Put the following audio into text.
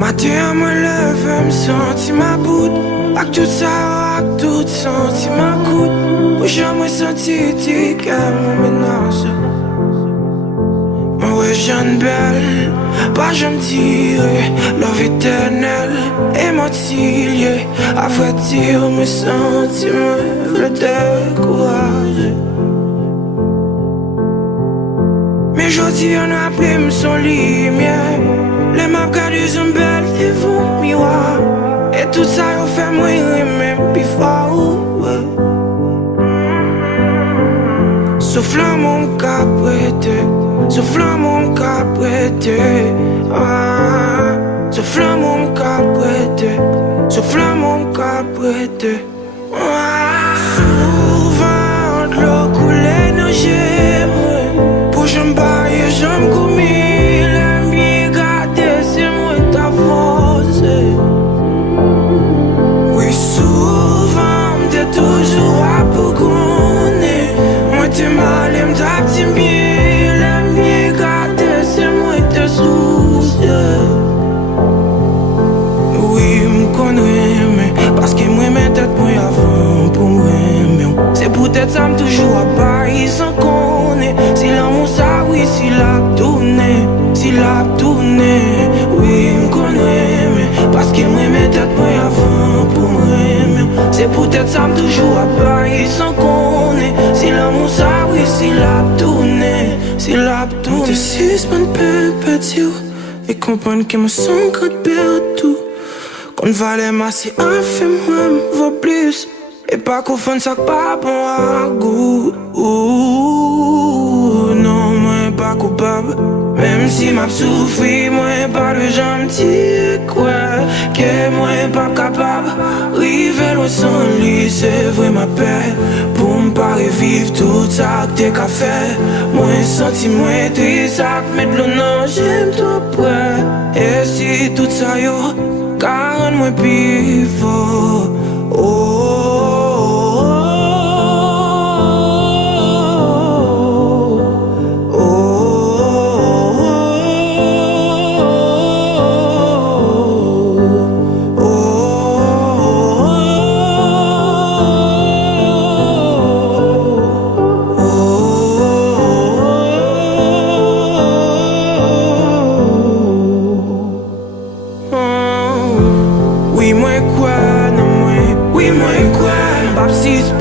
Matin mwen leve, m senti ma bout. Ak tout sa yo, ak tout senti ma kout. Pou jan mwen senti ti kel mwen menase. Mwen wè jan bel, pa jan dire love éternel et m'atilier. A vrai dire, mwen senti mwen vle décourager. Mais jodi an appelé m son lumière. Les maps gardent un bel devant miroir. Et tout ça yo fait mourir même plus fort. Souffle mon cap prêté, souffle mon cap prêté. Souffle mon cap prêté, souffle mon cap prêté. Souvent de l'eau coulée dans j'ai pour j'en baille, j'en commis. Oui, souvent, m'te toujours à pour connaître. Moi, t'es mal, m't'a petit bien. L'aime bien garder, c'est moi te soucier. Oui, m'connais, mais parce que moi, mes têtes, moi, avant pour moi, mais c'est peut-être ça, toujours à Paris sans connaître. Si l'amour, ça, oui, si l'a tourné, si l'a tourné. Oui, m'connais, mais parce que moi, mes têtes, moi, avant pour moi, mais c'est peut-être ça, toujours à Paris sans connaître. Si l'amour, ça, oui, si l'a tourné, si l'a tourné. T'es si semaines petit et comprendre que me sens quand perdu. Qu'on valait ma si un fait moi, vaut plus. Et pas qu'on fasse ça pas bon à goût. Non, moi pas coupable. Même si m'a souffri, moi pas de gens dire quoi. Que moi pas capable. River loin sans lui, c'est vrai ma paix. Pour m'pas revivre tout ça que t'es qu'à faire. Moi senti, moi triste, ça que mettre le nom, j'aime trop près. Et si tout ça yo, car moi pivot. Oui, moi quoi, non, moi, oui, moi quoi, Baptiste.